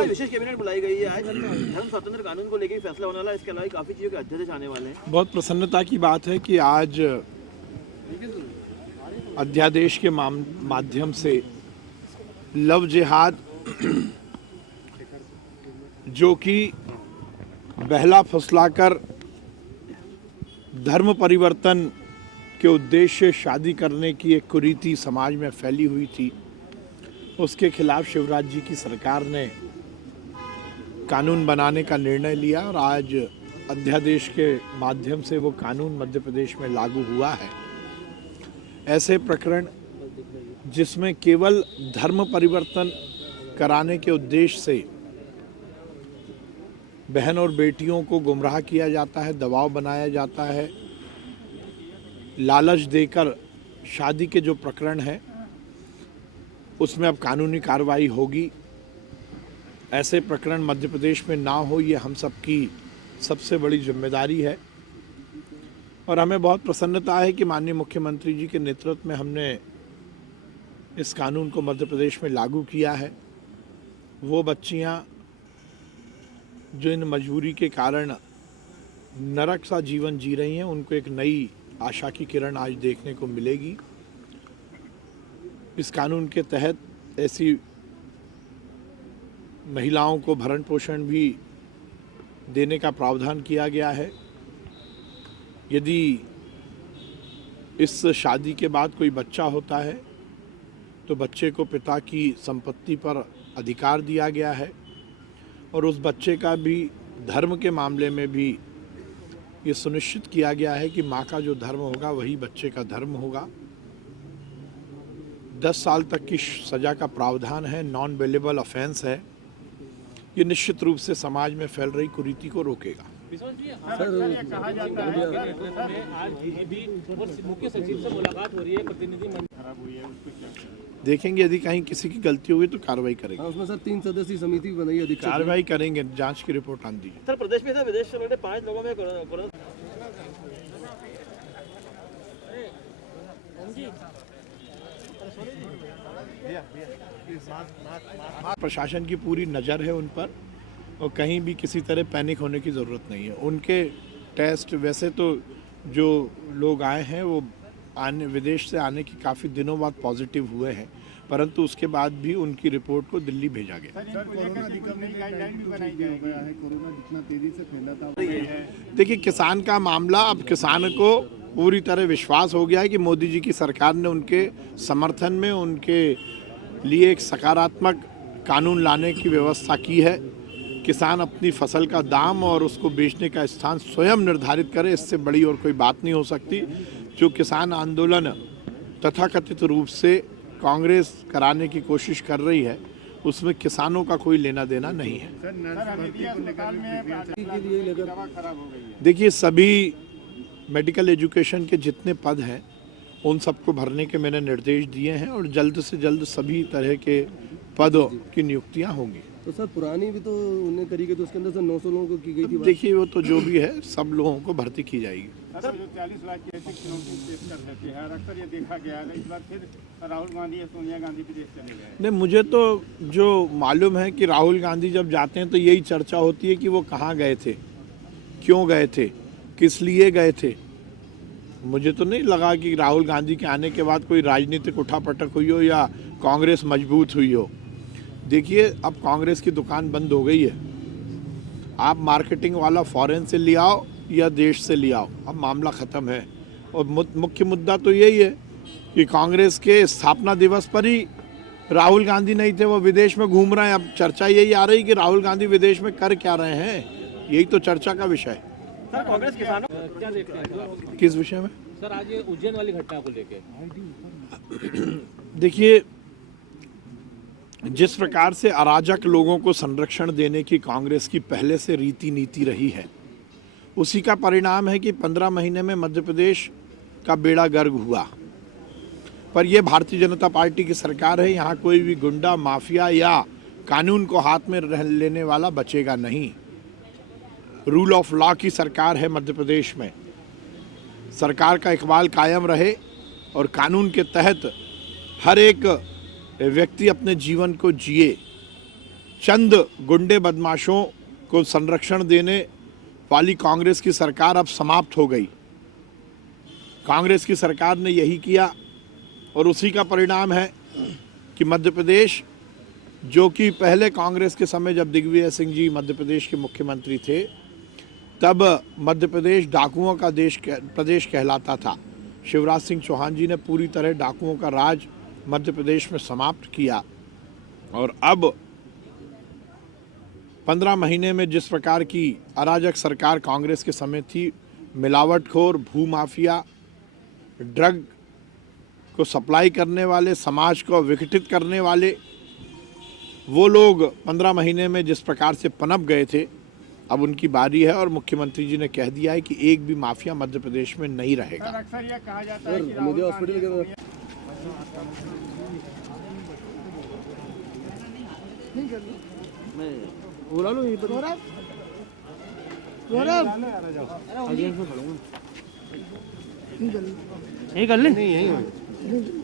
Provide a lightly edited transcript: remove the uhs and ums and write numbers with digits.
विशेष cabinet बुलाई गई है आज, धर्म स्वतंत्र कानून को लेकर फैसला होने वाला है, इसके अलावा काफी चीजों के अध्यादेश आने वाले हैं। बहुत प्रसन्नता की बात है कि आज अध्यादेश के माध्यम से लव जिहाद जो कि बहला फुसलाकर धर्म परिवर्तन के उद्देश्य से शादी करने की एक कुरीति समाज में फैली हुई थी, उसके खिलाफ शिवराज जी की सरकार ने कानून बनाने का निर्णय लिया और आज अध्यादेश के माध्यम से वो कानून मध्य प्रदेश में लागू हुआ है। ऐसे प्रकरण जिसमें केवल धर्म परिवर्तन कराने के उद्देश्य से बहन और बेटियों को गुमराह किया जाता है, दबाव बनाया जाता है, लालच देकर शादी के जो प्रकरण हैं उसमें अब कानूनी कार्रवाई होगी। ऐसे प्रकरण मध्य प्रदेश में ना हो, ये हम सबकी सबसे बड़ी जिम्मेदारी है और हमें बहुत प्रसन्नता है कि माननीय मुख्यमंत्री जी के नेतृत्व में हमने इस कानून को मध्य प्रदेश में लागू किया है। वो बच्चियां जो इन मजबूरी के कारण नरक सा जीवन जी रही हैं, उनको एक नई आशा की किरण आज देखने को मिलेगी। इस कानून के तहत ऐसी महिलाओं को भरण पोषण भी देने का प्रावधान किया गया है। यदि इस शादी के बाद कोई बच्चा होता है तो बच्चे को पिता की संपत्ति पर अधिकार दिया गया है और उस बच्चे का भी धर्म के मामले में भी ये सुनिश्चित किया गया है कि माँ का जो धर्म होगा वही बच्चे का धर्म होगा। 10 साल तक की सज़ा का प्रावधान है, नॉन बेलेबल ऑफेंस है। ये निश्चित रूप से समाज में फैल रही कुरीति को रोकेगा। देखेंगे, यदि कहीं किसी की गलती हुई तो कार्रवाई करेंगे। उसमें सर 3 सदस्यीय समिति बनाई है, कार्रवाई करेंगे, जांच की रिपोर्ट आन दी। सर प्रदेश में विदेश से लौटे 5 लोगों में प्रशासन की पूरी नज़र है उन पर और कहीं भी किसी तरह पैनिक होने की ज़रूरत नहीं है। उनके टेस्ट, वैसे तो जो लोग आए हैं वो विदेश से आने की काफ़ी दिनों बाद पॉजिटिव हुए हैं, परंतु उसके बाद भी उनकी रिपोर्ट को दिल्ली भेजा गया। देखिए, किसान का मामला, अब किसान को पूरी तरह विश्वास हो गया है कि मोदी जी की सरकार ने उनके समर्थन में उनके लिए एक सकारात्मक कानून लाने की व्यवस्था की है। किसान अपनी फसल का दाम और उसको बेचने का स्थान स्वयं निर्धारित करे, इससे बड़ी और कोई बात नहीं हो सकती। जो किसान आंदोलन तथाकथित रूप से कांग्रेस कराने की कोशिश कर रही है, उसमें किसानों का कोई लेना देना नहीं है। देखिए, सभी मेडिकल एजुकेशन के जितने पद हैं उन सबको भरने के मैंने निर्देश दिए हैं और जल्द से जल्द सभी तरह के पदों की नियुक्तियां होंगी। तो सर पुरानी भी तो उन्हें करी गई, तो उसके अंदर से 900 लोगों को की गई थी। देखिए, वो तो जो भी है सब लोगों को भर्ती की जाएगी। जो 40 लाख की ऐसी चुनौती पेश कर देती है, अक्सर ये देखा गया है। इस बार फिर राहुल गांधी या सोनिया गांधी विदेश चले गए। नहीं, मुझे तो जो मालूम है कि राहुल गांधी जब जाते हैं तो यही चर्चा होती है कि वो कहाँ गए थे, क्यों गए थे, किस लिए गए थे। मुझे तो नहीं लगा कि राहुल गांधी के आने के बाद कोई राजनीतिक उठापटक हुई हो या कांग्रेस मजबूत हुई हो। देखिए, अब कांग्रेस की दुकान बंद हो गई है। आप मार्केटिंग वाला फॉरेन से ले आओ या देश से ले आओ, अब मामला ख़त्म है। और मुख्य मुद्दा तो यही है कि कांग्रेस के स्थापना दिवस पर ही राहुल गांधी नहीं थे, वो विदेश में घूम रहे हैं। अब चर्चा यही आ रही कि राहुल गांधी विदेश में कर क्या रहे हैं, यही तो चर्चा का विषय है। सर कांग्रेस किसानों क्या देखते हैं किस विषय में? सर आज ये उज्जैन वाली घटना को लेके देखिए, जिस प्रकार से अराजक लोगों को संरक्षण देने की कांग्रेस की पहले से रीति नीति रही है, उसी का परिणाम है कि 15 महीने में मध्य प्रदेश का बेड़ा गर्क हुआ। पर यह भारतीय जनता पार्टी की सरकार है, यहाँ कोई भी गुंडा, माफिया या कानून को हाथ में लेने वाला बचेगा नहीं। रूल ऑफ लॉ की सरकार है मध्य प्रदेश में। सरकार का इकबाल कायम रहे और कानून के तहत हर एक व्यक्ति अपने जीवन को जिए। चंद गुंडे बदमाशों को संरक्षण देने वाली कांग्रेस की सरकार अब समाप्त हो गई। कांग्रेस की सरकार ने यही किया और उसी का परिणाम है कि मध्य प्रदेश, जो कि पहले कांग्रेस के समय जब दिग्विजय सिंह जी मध्य प्रदेश के मुख्यमंत्री थे, तब मध्य प्रदेश डाकुओं का प्रदेश कहलाता था। शिवराज सिंह चौहान जी ने पूरी तरह डाकुओं का राज मध्य प्रदेश में समाप्त किया और अब 15 महीने में जिस प्रकार की अराजक सरकार कांग्रेस के समय थी, मिलावटखोर, भूमाफिया, ड्रग को सप्लाई करने वाले, समाज को विघटित करने वाले, वो लोग 15 महीने में जिस प्रकार से पनप गए थे, अब उनकी बारी है और मुख्यमंत्री जी ने कह दिया है कि एक भी माफिया मध्य प्रदेश में नहीं रहेगा। सर अक्सर यह कहा जाता है कि सर मुझे हॉस्पिटल के मैं बुला लो यहीं पर यहीं कर ले। नहीं यहीं